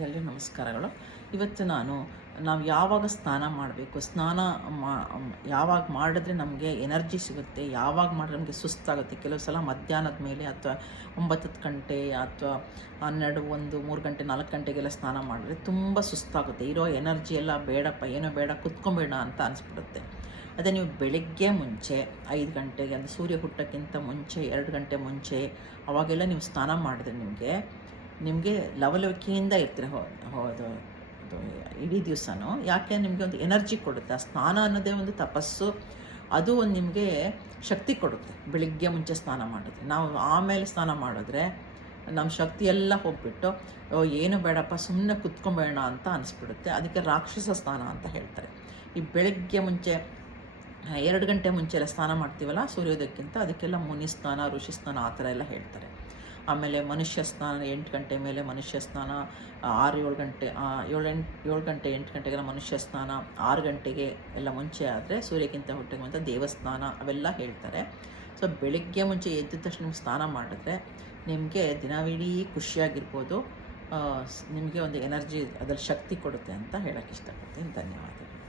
ಎಲ್ಲರಿಗೂ ನಮಸ್ಕಾರಗಳು. ಇವತ್ತು ನಾವು ಯಾವಾಗ ಸ್ನಾನ ಮಾಡಬೇಕು, ಯಾವಾಗ ಮಾಡಿದ್ರೆ ನಮಗೆ ಎನರ್ಜಿ ಸಿಗುತ್ತೆ, ಯಾವಾಗ ಮಾಡಿದ್ರೆ ನಮಗೆ ಸುಸ್ತಾಗುತ್ತೆ. ಕೆಲವು ಸಲ ಮಧ್ಯಾಹ್ನದ ಮೇಲೆ ಅಥವಾ 9 ಗಂಟೆ ಅಥವಾ 12, 1, 3 ಗಂಟೆ 4 ಗಂಟೆಗೆಲ್ಲ ಸ್ನಾನ ಮಾಡಿದ್ರೆ ತುಂಬ ಸುಸ್ತಾಗುತ್ತೆ. ಇರೋ ಎನರ್ಜಿ ಎಲ್ಲ ಬೇಡಪ್ಪ, ಏನೋ ಬೇಡ, ಕುತ್ಕೊಂಬೇಡ ಅಂತ ಅನಿಸ್ಬಿಡುತ್ತೆ. ಅದೇ ನೀವು ಬೆಳಗ್ಗೆ ಮುಂಚೆ 5 ಗಂಟೆಗೆ, ಅಂದರೆ ಸೂರ್ಯ ಹುಟ್ಟೋಕ್ಕಿಂತ ಮುಂಚೆ 2 ಗಂಟೆ ಮುಂಚೆ ಅವಾಗೆಲ್ಲ ನೀವು ಸ್ನಾನ ಮಾಡಿದ್ರೆ ನಿಮಗೆ ಲವಲವಿಕೆಯಿಂದ ಇರ್ತೀರ ಇಡೀ ದಿವಸನೂ. ಯಾಕೆ ನಿಮಗೆ ಒಂದು ಎನರ್ಜಿ ಕೊಡುತ್ತೆ. ಆ ಸ್ನಾನ ಅನ್ನೋದೇ ಒಂದು ತಪಸ್ಸು, ಅದು ಒಂದು ನಿಮಗೆ ಶಕ್ತಿ ಕೊಡುತ್ತೆ. ಬೆಳಿಗ್ಗೆ ಮುಂಚೆ ಸ್ನಾನ ಮಾಡಿದ್ರೆ, ನಾವು ಆಮೇಲೆ ಸ್ನಾನ ಮಾಡಿದ್ರೆ ನಮ್ಮ ಶಕ್ತಿ ಎಲ್ಲ ಹೋಗ್ಬಿಟ್ಟು ಏನು ಬೇಡಪ್ಪ ಸುಮ್ಮನೆ ಕುತ್ಕೊಂಬೇಡ ಅಂತ ಅನಿಸ್ಬಿಡುತ್ತೆ. ಅದಕ್ಕೆ ರಾಕ್ಷಸ ಸ್ನಾನ ಅಂತ ಹೇಳ್ತಾರೆ. ಈ ಬೆಳಗ್ಗೆ ಮುಂಚೆ 2 ಗಂಟೆ ಮುಂಚೆ ಎಲ್ಲ ಸ್ನಾನ ಮಾಡ್ತೀವಲ್ಲ ಸೂರ್ಯೋದಯಕ್ಕಿಂತ, ಅದಕ್ಕೆಲ್ಲ ಮುನಿ ಸ್ನಾನ, ಋಷಿ ಸ್ನಾನ ಆ ಥರ ಎಲ್ಲ ಹೇಳ್ತಾರೆ. ಆಮೇಲೆ ಮನುಷ್ಯ ಸ್ನಾನ 8 ಗಂಟೆ ಮೇಲೆ ಮನುಷ್ಯ ಸ್ನಾನ, 6-7 ಗಂಟೆ 7 ಗಂಟೆ 8 ಗಂಟೆಗೆಲ್ಲ ಮನುಷ್ಯ ಸ್ನಾನ, 6 ಗಂಟೆಗೆ ಎಲ್ಲ ಮುಂಚೆ ಆದರೆ ಸೂರ್ಯಕ್ಕಿಂತ ಹುಟ್ಟಿಗೆ ಮುಂಚೆ ದೇವಸ್ನಾನ ಅವೆಲ್ಲ ಹೇಳ್ತಾರೆ. ಸೊ ಬೆಳಗ್ಗೆ ಮುಂಚೆ ಎದ್ದ ತಕ್ಷಣ ನಿಮ್ಗೆ ಸ್ನಾನ ಮಾಡಿದ್ರೆ ನಿಮಗೆ ದಿನವಿಡೀ ಖುಷಿಯಾಗಿರ್ಬೋದು. ನಿಮಗೆ ಒಂದು ಎನರ್ಜಿ, ಅದರಲ್ಲಿ ಶಕ್ತಿ ಕೊಡುತ್ತೆ ಅಂತ ಹೇಳೋಕ್ಕೆ ಇಷ್ಟಪಡ್ತೀನಿ. ಧನ್ಯವಾದಗಳು.